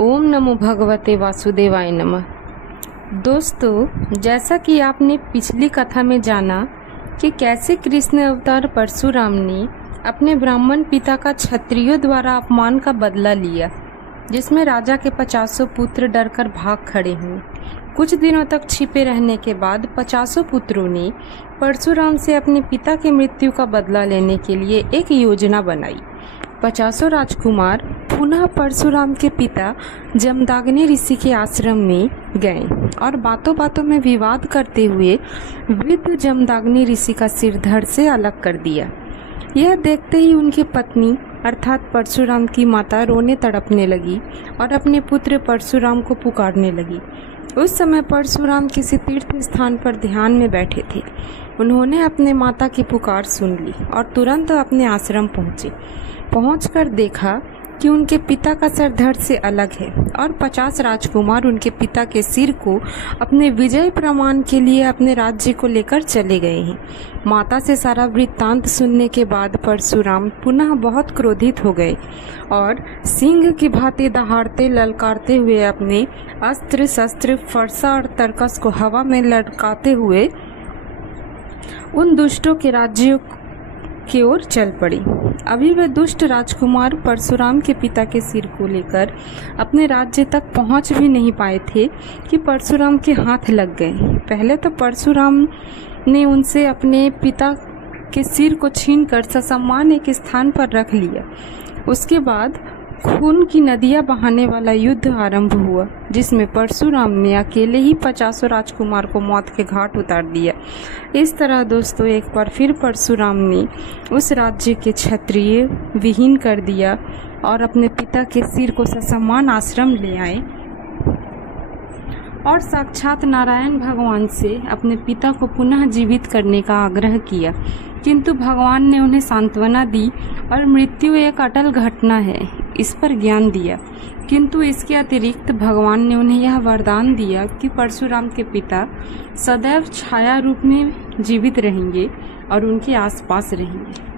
ओम नमो भगवते वासुदेवाय नमः। दोस्तों, जैसा कि आपने पिछली कथा में जाना कि कैसे कृष्ण अवतार परशुराम ने अपने ब्राह्मण पिता का क्षत्रियों द्वारा अपमान का बदला लिया, जिसमें राजा के 50 पुत्र डरकर भाग खड़े हुए। कुछ दिनों तक छिपे रहने के बाद 50 पुत्रों ने परशुराम से अपने पिता की मृत्यु का बदला लेने के लिए एक योजना बनाई। 50 राजकुमार पुनः परशुराम के पिता जमदाग्नि ऋषि के आश्रम में गए और बातों बातों में विवाद करते हुए वृद्ध जमदाग्नि ऋषि का सिर धड़ से अलग कर दिया। यह देखते ही उनकी पत्नी अर्थात परशुराम की माता रोने तड़पने लगी और अपने पुत्र परशुराम को पुकारने लगी। उस समय परशुराम किसी तीर्थ स्थान पर ध्यान में बैठे थे। उन्होंने अपने माता की पुकार सुन ली और तुरंत अपने आश्रम पहुँचे। पहुंचकर देखा कि उनके पिता का सर धड़ से अलग है और 50 राजकुमार उनके पिता के सिर को अपने विजय प्रमाण के लिए अपने राज्य को लेकर चले गए हैं। माता से सारा वृत्तांत सुनने के बाद परशुराम पुनः बहुत क्रोधित हो गए और सिंह की भांति दहाड़ते ललकारते हुए अपने अस्त्र शस्त्र फरसा और तरकस को हवा में लटकाते हुए उन दुष्टों के राज्यों की ओर चल पड़ी। अभी वे दुष्ट राजकुमार परशुराम के पिता के सिर को लेकर अपने राज्य तक पहुंच भी नहीं पाए थे कि परशुराम के हाथ लग गए। पहले तो परशुराम ने उनसे अपने पिता के सिर को छीनकर ससम्मान एक स्थान पर रख लिया। उसके बाद खून की नदियां बहाने वाला युद्ध आरंभ हुआ, जिसमें परशुराम ने अकेले ही 50 राजकुमार को मौत के घाट उतार दिया। इस तरह दोस्तों एक बार फिर परशुराम ने उस राज्य के क्षत्रिय विहीन कर दिया और अपने पिता के सिर को ससम्मान आश्रम ले आए और साक्षात नारायण भगवान से अपने पिता को पुनः जीवित करने का आग्रह किया। किंतु भगवान ने उन्हें सांत्वना दी और मृत्यु एक अटल घटना है, इस पर ज्ञान दिया। किंतु इसके अतिरिक्त भगवान ने उन्हें यह वरदान दिया कि परशुराम के पिता सदैव छाया रूप में जीवित रहेंगे और उनके आसपास रहेंगे।